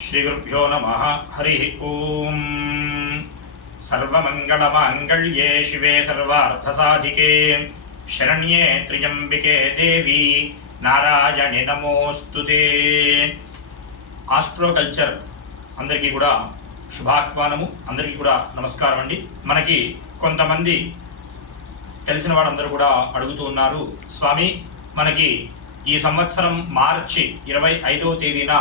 श्रीगुरुभ्यो नमः हरिः ॐ सर्वमङ्गलमाङ्गल्ये शिवे सर्वार्थसाधिके शरण्ये त्र्यम्बिके देवी నారాయణి నమోస్తుతే ఆస్ట్రోకల్చర్ అందరికీ కూడా శుభాహ్వానము అందరికీ కూడా నమస్కారం అండి మనకి కొంతమంది తెలిసిన వాళ్ళందరూ కూడా అడుగుతూ ఉన్నారు స్వామి మనకి ఈ సంవత్సరం మార్చి ఇరవై ఐదవ తేదీన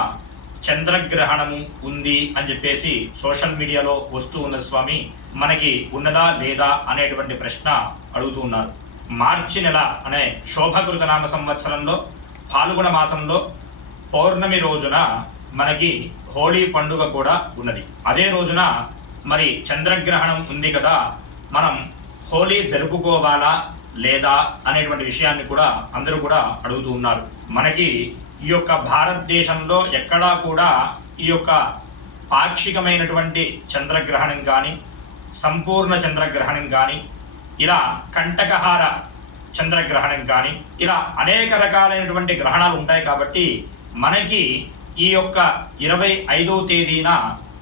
చంద్రగ్రహణము ఉంది అని చెప్పేసి సోషల్ మీడియాలో వస్తూ ఉన్నది స్వామి మనకి ఉన్నదా లేదా అనేటువంటి ప్రశ్న అడుగుతూ ఉన్నారు. మార్చి నెల అనే శోభకృత నామ సంవత్సరంలో పాల్గొన మాసంలో పౌర్ణమి రోజున మనకి హోళీ పండుగ కూడా ఉన్నది. అదే రోజున మరి చంద్రగ్రహణం ఉంది కదా మనం హోలీ జరుపుకోవాలా లేదా అనేటువంటి విషయాన్ని కూడా అందరూ కూడా అడుగుతూ ఉన్నారు. మనకి ఈ యొక్క భారతదేశంలో ఎక్కడా కూడా ఈ యొక్క పాక్షికమైనటువంటి చంద్రగ్రహణం కానీ సంపూర్ణ చంద్రగ్రహణం కానీ ఇలా కంటకహార చంద్రగ్రహణం కానీ ఇలా అనేక రకాలైనటువంటి గ్రహణాలు ఉంటాయి కాబట్టి మనకి ఈ యొక్క ఇరవై ఐదో తేదీన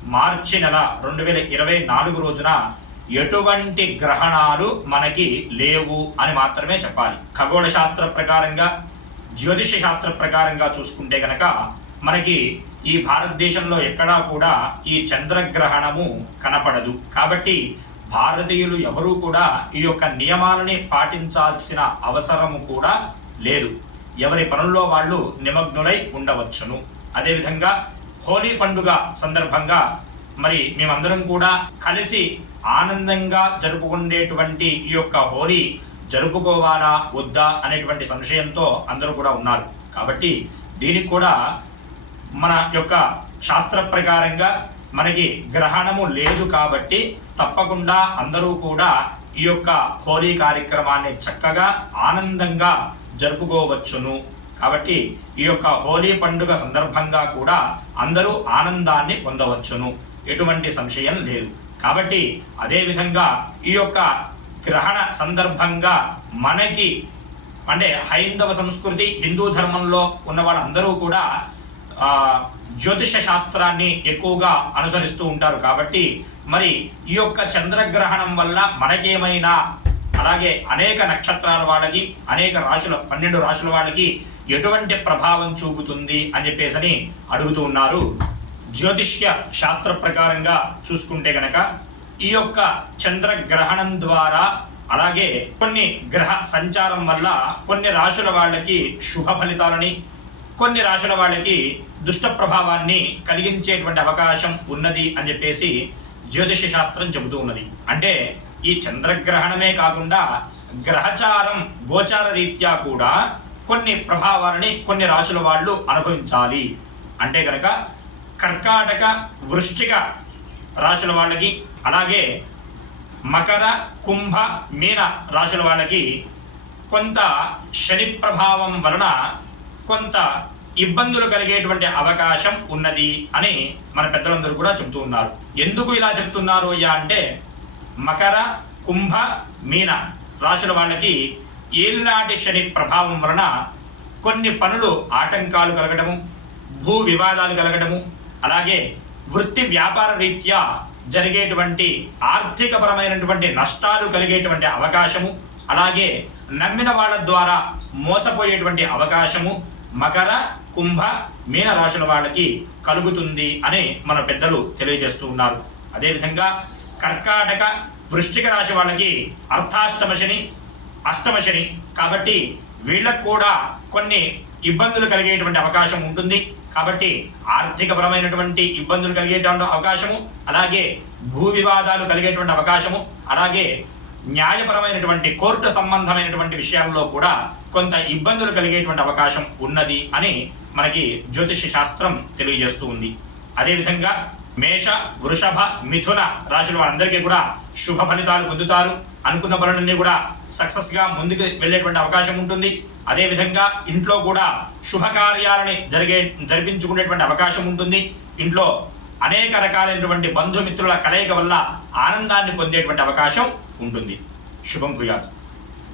మార్చి నెల రెండు వేల ఇరవై నాలుగు రోజున ఎటువంటి గ్రహణాలు మనకి లేవు అని మాత్రమే చెప్పాలి. ఖగోళ శాస్త్ర ప్రకారంగా జ్యోతిష శాస్త్ర ప్రకారంగా చూసుకుంటే కనుక మనకి ఈ భారతదేశంలో ఎక్కడా కూడా ఈ చంద్రగ్రహణము కనపడదు. కాబట్టి భారతీయులు ఎవరూ కూడా ఈ యొక్క నియమాలని పాటించాల్సిన అవసరము కూడా లేదు. ఎవరి పనుల్లో వాళ్ళు నిమగ్నులై ఉండవచ్చును. అదేవిధంగా హోలీ పండుగ సందర్భంగా మరి మేమందరం కూడా కలిసి ఆనందంగా జరుపుకునేటువంటి ఈ యొక్క హోలీ జరుపుకోవాలా వద్దా అనేటువంటి సంశయంతో అందరూ కూడా ఉన్నారు. కాబట్టి దీనికి కూడా మన యొక్క శాస్త్ర ప్రకారంగా మనకి గ్రహణము లేదు కాబట్టి తప్పకుండా అందరూ కూడా ఈ యొక్క హోలీ కార్యక్రమాన్ని చక్కగా ఆనందంగా జరుపుకోవచ్చును. కాబట్టి ఈ యొక్క హోలీ పండుగ సందర్భంగా కూడా అందరూ ఆనందాన్ని పొందవచ్చును. ఎటువంటి సంశయం లేదు. కాబట్టి అదేవిధంగా ఈ యొక్క గ్రహణ సందర్భంగా మనకి అంటే హైందవ సంస్కృతి హిందూ ధర్మంలో ఉన్న వాళ్ళందరూ కూడా జ్యోతిష శాస్త్రాన్ని ఎక్కువగా అనుసరిస్తూ ఉంటారు కాబట్టి మరి ఈ యొక్క చంద్రగ్రహణం వల్ల మనకేమైనా అలాగే అనేక నక్షత్రాల వాళ్ళకి అనేక రాశుల పన్నెండు రాశుల వాళ్ళకి ఎటువంటి ప్రభావం చూపుతుంది అని చెప్పేసి అడుగుతూ ఉన్నారు. జ్యోతిష్య శాస్త్ర ప్రకారంగా చూసుకుంటే గనక ఈ యొక్క చంద్రగ్రహణం ద్వారా అలాగే కొన్ని గ్రహ సంచారం వల్ల కొన్ని రాశుల వాళ్ళకి శుభ ఫలితాలని కొన్ని రాశుల వాళ్ళకి దుష్ట ప్రభావాన్ని కలిగించేటువంటి అవకాశం ఉన్నది అని చెప్పేసి జ్యోతిష శాస్త్రం చెబుతూ ఉన్నది. అంటే ఈ చంద్రగ్రహణమే కాకుండా గ్రహచారం గోచార రీత్యా కూడా కొన్ని ప్రభావాలని కొన్ని రాశుల వాళ్ళు అనుభవించాలి. అంటే కనుక కర్కాటక వృష్టిక రాశుల వాళ్ళకి అలాగే మకర కుంభ మీన రాశుల వాళ్ళకి కొంత శని ప్రభావం వలన కొంత ఇబ్బందులు కలిగేటువంటి అవకాశం ఉన్నది అని మన పెద్దలందరూ కూడా చెబుతూ ఉన్నారు. ఎందుకు ఇలా చెప్తున్నారు అయ్యా అంటే మకర కుంభ మీన రాశుల వాళ్ళకి ఏలినాటి శని ప్రభావం వలన కొన్ని పనులు ఆటంకాలు కలగడము భూ వివాదాలు కలగడము అలాగే వృత్తి వ్యాపార రీత్యా జరిగేటువంటి ఆర్థికపరమైనటువంటి నష్టాలు కలిగేటువంటి అవకాశము అలాగే నమ్మిన వాళ్ళ ద్వారా మోసపోయేటువంటి అవకాశము మకర కుంభ మీన రాశుల వాళ్ళకి కలుగుతుంది అని మన పెద్దలు తెలియజేస్తూ ఉన్నారు. అదేవిధంగా కర్కాటక వృష్టిక రాశి వాళ్ళకి అర్థాష్టమ శని అష్టమ శని కాబట్టి వీళ్ళకు కూడా కొన్ని ఇబ్బందులు కలిగేటువంటి అవకాశం ఉంటుంది. కాబట్టి ఆర్థికపరమైనటువంటి ఇబ్బందులు కలిగేటువంటి అవకాశము అలాగే భూ వివాదాలు కలిగేటువంటి అవకాశము అలాగే న్యాయపరమైనటువంటి కోర్టు సంబంధమైనటువంటి విషయాల్లో కూడా కొంత ఇబ్బందులు కలిగేటువంటి అవకాశం ఉన్నది అని మనకి జ్యోతిష శాస్త్రం తెలియజేస్తూ ఉంది. అదేవిధంగా మేష వృషభ మిథున రాశుల వారందరికీ కూడా శుభ ఫలితాలు పొందుతారు. అనుకున్న పనులన్నీ కూడా సక్సెస్గా ముందుకు వెళ్ళేటువంటి అవకాశం ఉంటుంది. అదేవిధంగా ఇంట్లో కూడా శుభకార్యాలని జరిగే జరిపించుకునేటువంటి అవకాశం ఉంటుంది. ఇంట్లో అనేక రకాలైనటువంటి బంధుమిత్రుల కలయిక వల్ల ఆనందాన్ని పొందేటువంటి అవకాశం ఉంటుంది. శుభం కుయాదు